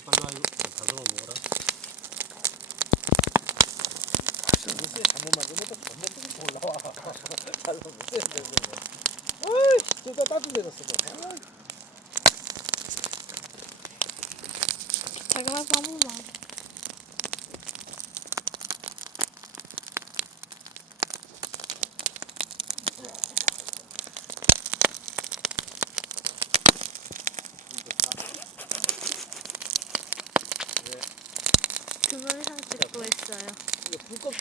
빨리 와 이거 가져가 먹어라. 무슨 잘못 만들면 또 전부 뜯고 올라와. 잘못 못 쓰는데. 어이, 진짜 따뜻해졌어. 자그마서 한 번만. 그걸 찍고 있어요. 이거 불 껐어.